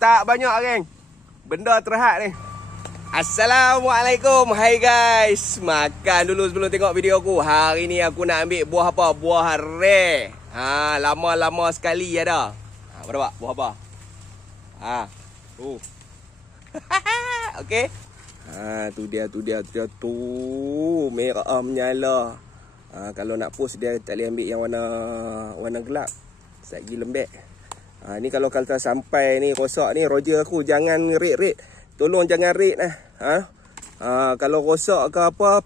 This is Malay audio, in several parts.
Tak banyak geng. Benda terhad ni. Assalamualaikum. Hai guys. Makan dulu sebelum tengok video aku. Hari ni aku nak ambil buah apa? Buah rare. Lama-lama sekali ada. Apa dapat? Buah apa? Okey. Tu dia tu. Merah menyala. Kalau nak post dia tak boleh ambil yang warna gelap. Lagi lembek. Ni kalau kata sampai ni rosak ni, Roger aku jangan rate. Tolong jangan rate lah. Kalau rosak ke apa,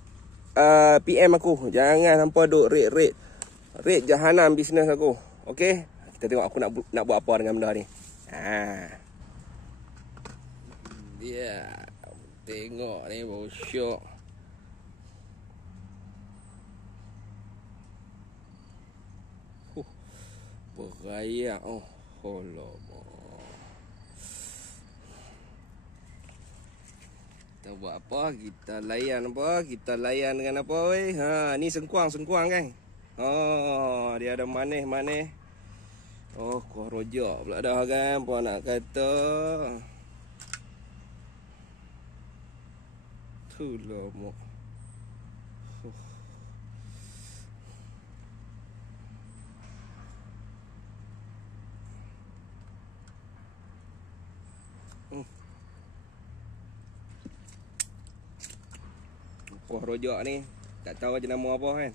PM aku. Jangan hampa duk rate. Rate jahanam bisnes aku. Okey? Kita tengok aku nak buat apa dengan benda ni. Dia tengok ni bau syok. Berayak. Alamak. Kita buat apa? Kita layan apa? Kita layan dengan apa weh? Ni sengkuang kan? Dia ada manis. Kuah rojak pula dah kan? Apa nak kata? Tu lah mak. Kuah rojak ni tak tahu je nama apa kan.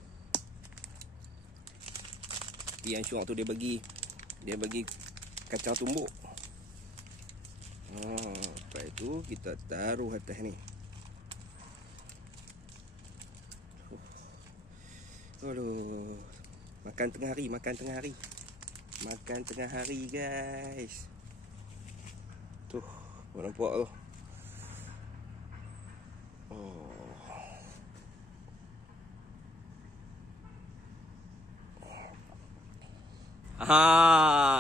Tapi yang syok tu dia bagi kacang tumbuk. Lepas itu kita taruh atas ni. Aduh. Makan tengah hari guys. Tuh, nampak tu.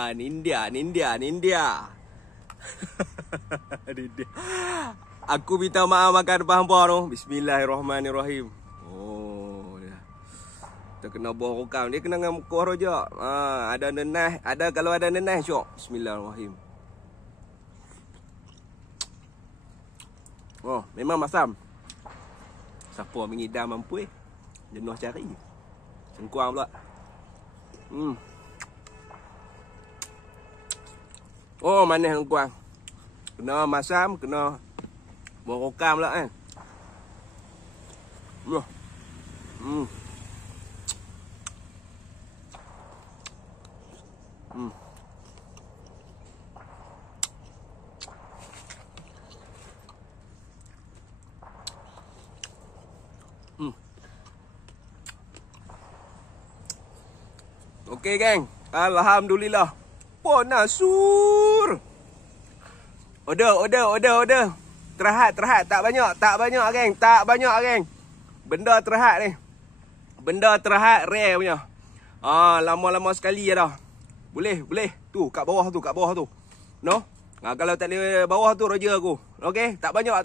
Nindia. Nindia. Aku minta maaf makan depan hampa tu. Bismillahirrahmanirrahim. Dia kena buah rokam. Dia kena dengan kuah rojak. Ada nenas. Kalau ada nenas syok. Bismillahirrahmanirrahim. Memang masam. Siapa mengidam mampu jenuh cari. Sengkuang pula. Manis sengkuang. Kena masam, kena buah rokam pula kan. Okey geng. Alhamdulillah. Ponasur. Order. Terhad. Tak banyak geng. Benda terhad ni. Benda terhad rare punya. Lama-lama sekali dah. Boleh. Tu kat bawah tu. No? Kalau tak boleh bawah tu Roger aku. Okey, tak banyak.